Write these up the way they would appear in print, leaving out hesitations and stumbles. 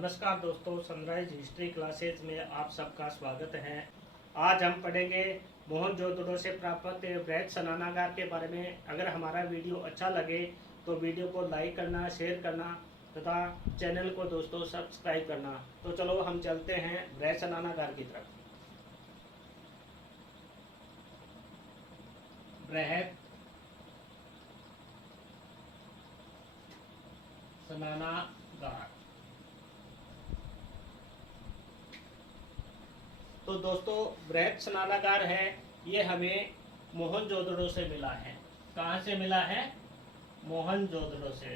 नमस्कार दोस्तों, sunrise history classes में आप सबका स्वागत है। आज हम पढ़ेंगे मोहनजोदड़ो से प्राप्त बृहद स्नानागार के बारे में। अगर हमारा वीडियो अच्छा लगे तो वीडियो को लाइक करना, शेयर करना तथा चैनल को दोस्तों सब्सक्राइब करना। तो चलो हम चलते हैं बृहद स्नानागार की तरफ। बृहद स्नानागार। तो दोस्तों बृहद स्नानागार है, ये हमें मोहनजोदड़ो से मिला है। कहाँ से मिला है? मोहनजोदड़ो से।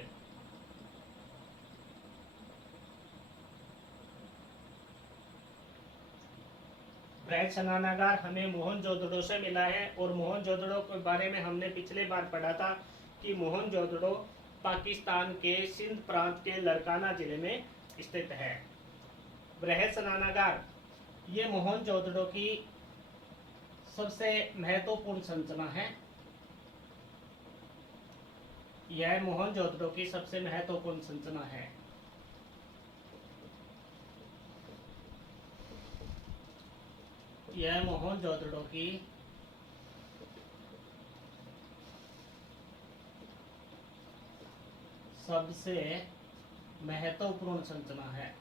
बृहद स्नानागार हमें मोहनजोदड़ो से मिला है। और मोहनजोदड़ो के बारे में हमने पिछले बार पढ़ा था कि मोहनजोदड़ो पाकिस्तान के सिंध प्रांत के लड़काना जिले में स्थित है। बृहद स्नानागार ये मोहनजोदड़ो की सबसे महत्वपूर्ण संरचना है। यह मोहनजोदड़ो की सबसे महत्वपूर्ण संरचना है। यह मोहनजोदड़ो की सबसे महत्वपूर्ण संरचना है।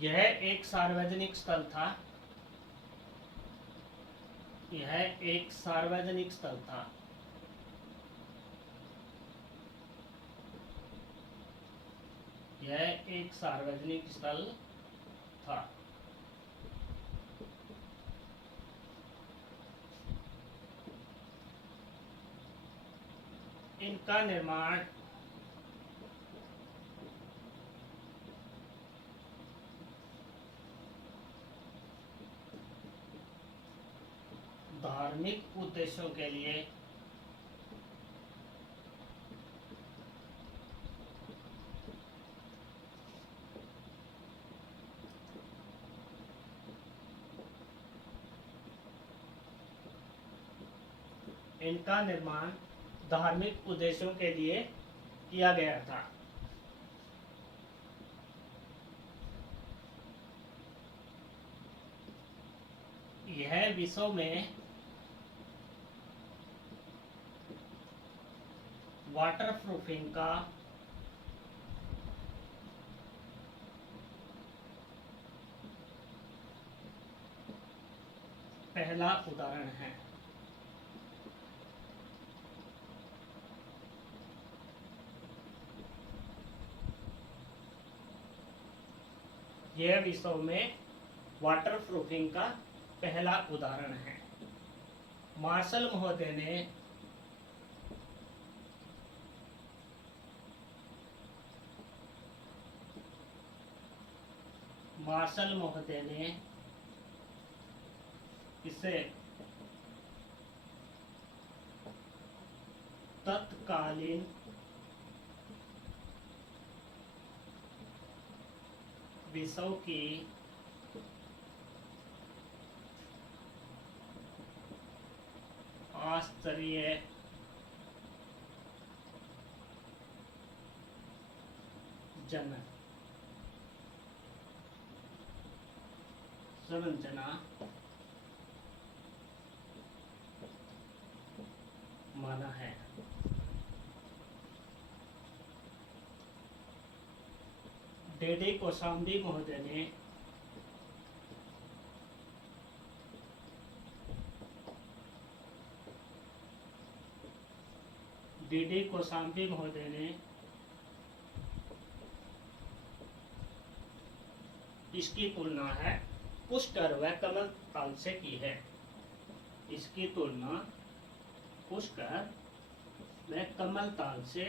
यह एक सार्वजनिक स्थल था। यह एक सार्वजनिक स्थल था। यह एक सार्वजनिक स्थल था। इनका निर्माण धार्मिक उद्देश्यों के लिए इनका निर्माण धार्मिक उद्देश्यों के लिए किया गया था। यह विश्व में वाटरप्रूफिंग का पहला उदाहरण है। यह विश्व में वाटरप्रूफिंग का पहला उदाहरण है। मार्शल महोदय ने इसे तत्कालीन विश्व की आश्चर्यजनक संरचना माना है। डेडी कोशाम्बी महोदय ने इसकी तुलना है पुष्कर व कमल ताल से की है। इसकी तुलना पुष्कर व कमल ताल से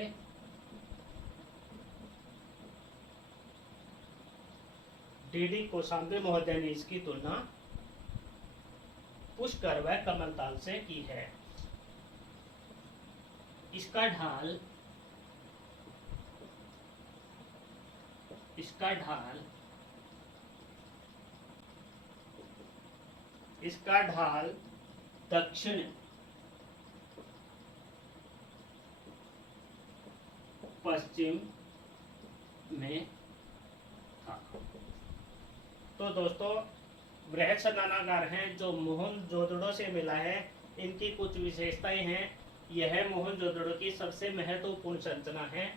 डेडी कोशाम्बी महोदय ने इसकी तुलना पुष्कर व कमल ताल से की है। इसका ढाल इसका ढाल इसका ढाल दक्षिण पश्चिम में था। तो दोस्तों, बृहद स्नानागार हैं जो मोहनजोदड़ो से मिला है, इनकी कुछ विशेषताएं हैं। यह मोहनजोदड़ो की सबसे महत्वपूर्ण संरचना है।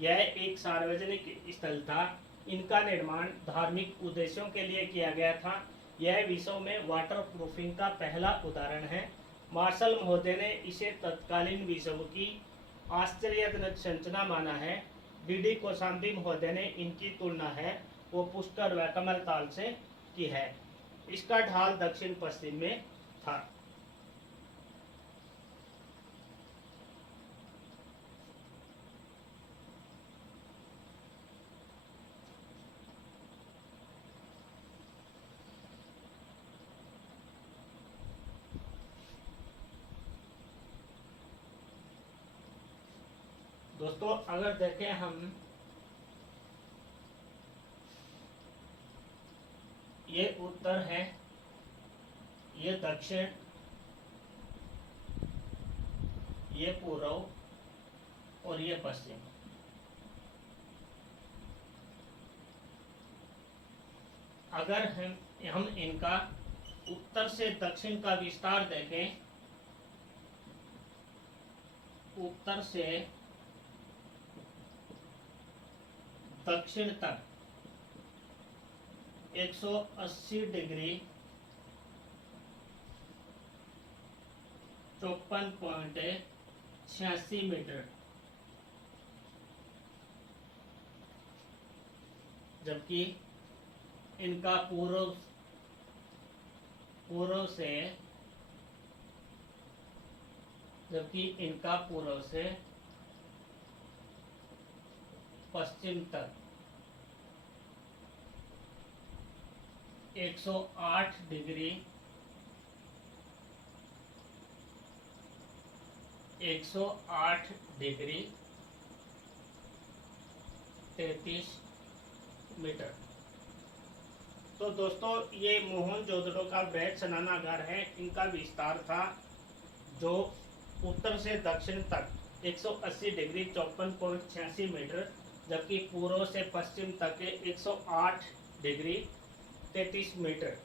यह एक सार्वजनिक स्थल था। इनका निर्माण धार्मिक उद्देश्यों के लिए किया गया था। यह विश्व में वाटर प्रूफिंग का पहला उदाहरण है। मार्शल महोदय ने इसे तत्कालीन विश्व की आश्चर्यजनक संरचना माना है। डी कोशाम्बी महोदय ने इनकी तुलना है वो पुष्कर व कमलताल से की है। इसका ढाल दक्षिण पश्चिम में था। दोस्तों, अगर देखें हम, ये उत्तर है, ये दक्षिण, ये पूर्व और ये पश्चिम। अगर हम इनका उत्तर से दक्षिण का विस्तार देखें, उत्तर से दक्षिण तक 180 डिग्री 54.86 मीटर, जबकि इनका पूर्व से पश्चिम तक 108 डिग्री 33 मीटर। तो दोस्तों, ये मोहनजोदड़ो का बृहद स्नानागार है। इनका विस्तार था जो उत्तर से दक्षिण तक 180 डिग्री 54.86 मीटर, जबकि पूर्व से पश्चिम तक 108 डिग्री 33 मीटर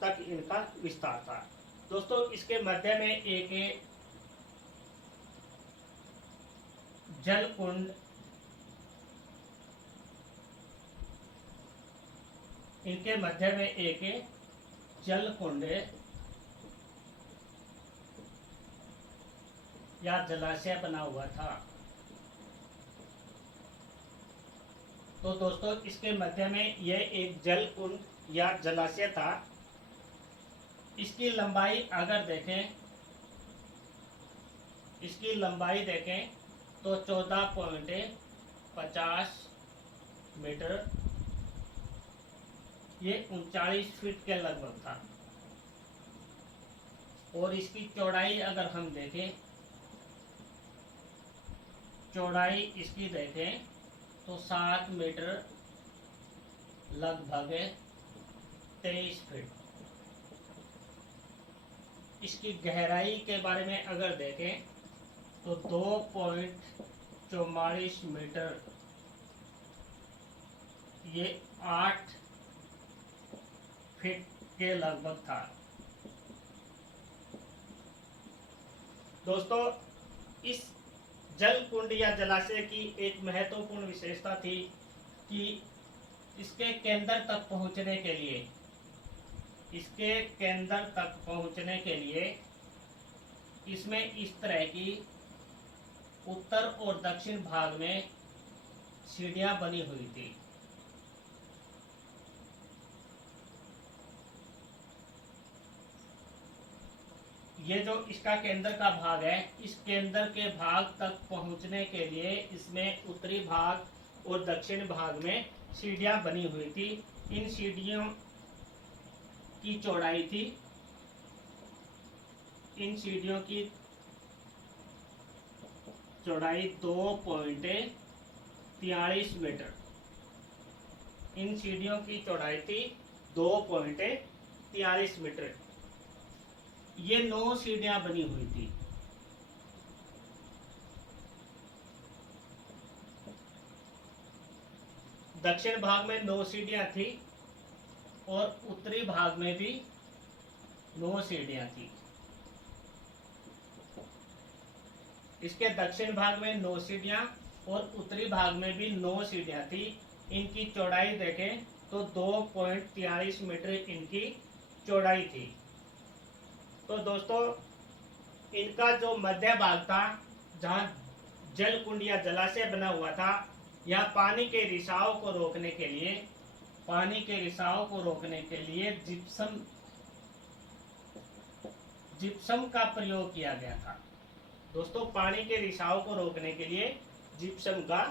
तक इनका विस्तार था। दोस्तों, इसके मध्य में एक जल कुंड, इनके मध्य में एक जल कुंड या जलाशय बना हुआ था। तो दोस्तों, इसके मध्य में यह एक जल कुंड या जलाशय था। इसकी लंबाई अगर देखें, तो 14.50 मीटर, ये 39 फीट के लगभग था। और इसकी चौड़ाई अगर हम देखें, इसकी देखें तो 7 मीटर लगभग 23 फीट। इसकी गहराई के बारे में अगर देखें तो 2.44 मीटर, ये 8 फीट के लगभग था। दोस्तों, इस जल कुंड या जलाशय की एक महत्वपूर्ण विशेषता थी कि इसके केंद्र तक पहुंचने के लिए इसमें इस तरह की उत्तर और दक्षिण भाग में सीढ़ियां बनी हुई थी। ये जो इसका केंद्र का भाग है, इस केंद्र के भाग तक पहुंचने के लिए इसमें उत्तरी भाग और दक्षिण भाग में सीढ़ियां बनी हुई थी। इन सीढ़ियों की चौड़ाई थी, इन सीढ़ियों की चौड़ाई 2.43 मीटर, इन सीढ़ियों की चौड़ाई थी 2.43 मीटर। ये 9 सीढ़ियां बनी हुई थी। दक्षिण भाग में 9 सीढ़ियां थी और उत्तरी भाग में भी 9 सीढ़ियां थी। इसके दक्षिण भाग में 9 सीढ़ियां और उत्तरी भाग में भी 9 सीढ़ियां थी। इनकी चौड़ाई देखें तो 2.43 मीटर इनकी चौड़ाई थी। तो दोस्तों, इनका जो मध्य भाग था, जहाँ जल कुंड या जलाशय बना हुआ था, यह पानी के रिसाव को रोकने के लिए जिप्सम का प्रयोग किया गया था। दोस्तों, पानी के रिसाव को रोकने के लिए जिप्सम का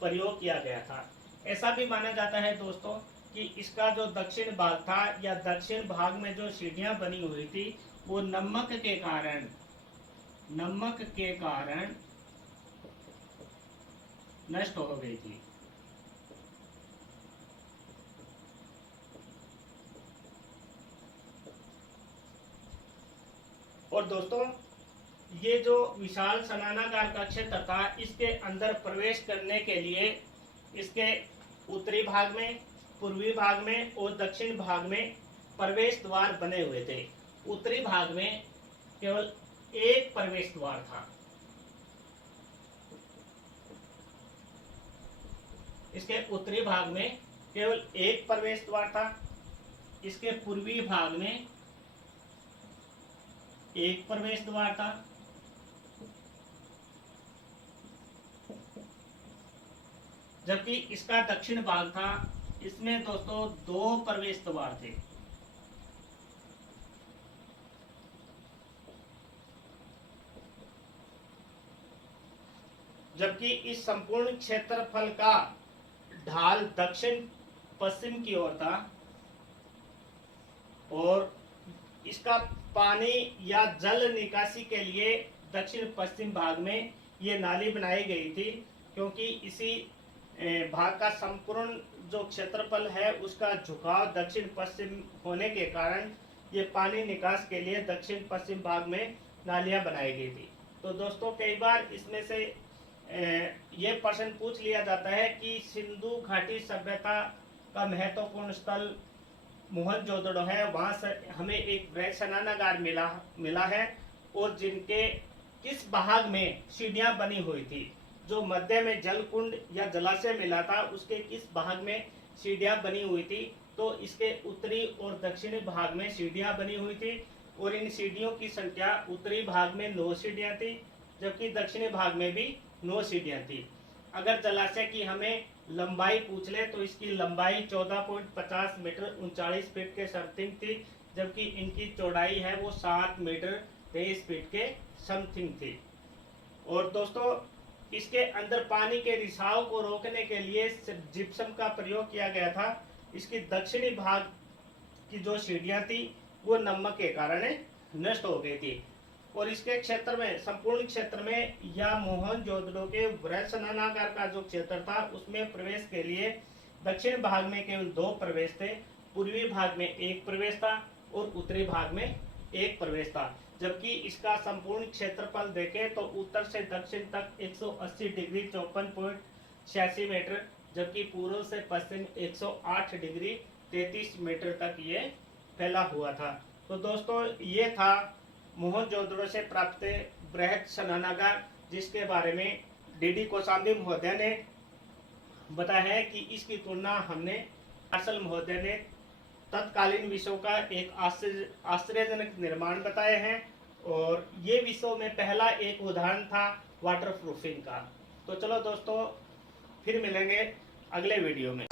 प्रयोग किया गया था। ऐसा भी माना जाता है दोस्तों कि इसका जो दक्षिण भाग था या दक्षिण भाग में जो सीढ़ियां बनी हुई थी, वो नमक के कारण नष्ट हो गई थी। और दोस्तों, ये जो विशाल स्नानागार का क्षेत्र था, इसके अंदर प्रवेश करने के लिए इसके उत्तरी भाग में, पूर्वी भाग में और दक्षिण भाग में प्रवेश द्वार बने हुए थे। उत्तरी भाग में केवल एक प्रवेश द्वार था। इसके उत्तरी भाग में केवल एक प्रवेश द्वार था। इसके पूर्वी भाग में एक प्रवेश द्वार था। जबकि इसका दक्षिण भाग था, इसमें दोस्तों 2 प्रवेश द्वार थे। जबकि इस संपूर्ण क्षेत्रफल का ढाल दक्षिण पश्चिम की ओर था और इसका पानी या जल निकासी के लिए दक्षिण पश्चिम भाग में ये नाली बनाई गई थी, क्योंकि इसी भाग का संपूर्ण जो क्षेत्रफल है उसका झुकाव दक्षिण पश्चिम होने के कारण ये पानी निकास के लिए दक्षिण पश्चिम भाग में नालियां बनाई गई थी। तो दोस्तों, कई बार इसमें से ये प्रश्न पूछ लिया जाता है कि सिंधु घाटी सभ्यता का महत्वपूर्ण स्थल मोहनजोदड़ो है, वहां से हमें एक बृहद स्नानागार मिला है और जिनके किस भाग में सीढ़ियां बनी हुई थी। जो मध्य में जल कुंड या जलाशय मिला था, उसके किस भाग में सीढ़ियां बनी हुई थी। तो इसके उत्तरी और दक्षिणी भाग में सीढ़ियां बनी हुई थी और इन सीढ़ियों की संख्या उत्तरी भाग में 9 सीढ़ियां थी, जबकि दक्षिणी भाग में भी 9 सीढ़ियां थी। अगर जलाशय की हमें लंबाई पूछ ले तो इसकी लंबाई 14.50 मीटर 39 फीट के समथिंग थी, जबकि इनकी चौड़ाई है वो 7 मीटर 23 फीट के समथिंग थी। और दोस्तों, इसके अंदर पानी के रिसाव को रोकने के लिए जिप्सम का प्रयोग किया गया था। इसकी दक्षिणी भाग की जो सीढ़ियां थी वो नमक के कारण नष्ट हो गई थी। और इसके क्षेत्र में, संपूर्ण क्षेत्र में या मोहनजोदड़ो के बृहद स्नानागार का जो क्षेत्र था, उसमें प्रवेश के लिए दक्षिण भाग में केवल 2 प्रवेश थे, पूर्वी भाग में 1 प्रवेश था और उत्तरी भाग में 1 प्रवेश था। जबकि इसका संपूर्ण क्षेत्रफल देखें तो उत्तर से दक्षिण तक 180 डिग्री 54.86 मीटर, जबकि पूर्व से पश्चिम 108 डिग्री 33 मीटर तक ये फैला हुआ था। तो दोस्तों, ये था मोहनजोदड़ो से प्राप्त बृहद स्नानागार, जिसके बारे में डीडी कोशाम्बी महोदय ने बताया है कि इसकी तुलना हमने मार्शल महोदय ने तत्कालीन विषयों का एक आश्चर्यजनक निर्माण बताए हैं। और ये विषयों में पहला एक उदाहरण था वाटर प्रूफिंग का। तो चलो दोस्तों, फिर मिलेंगे अगले वीडियो में।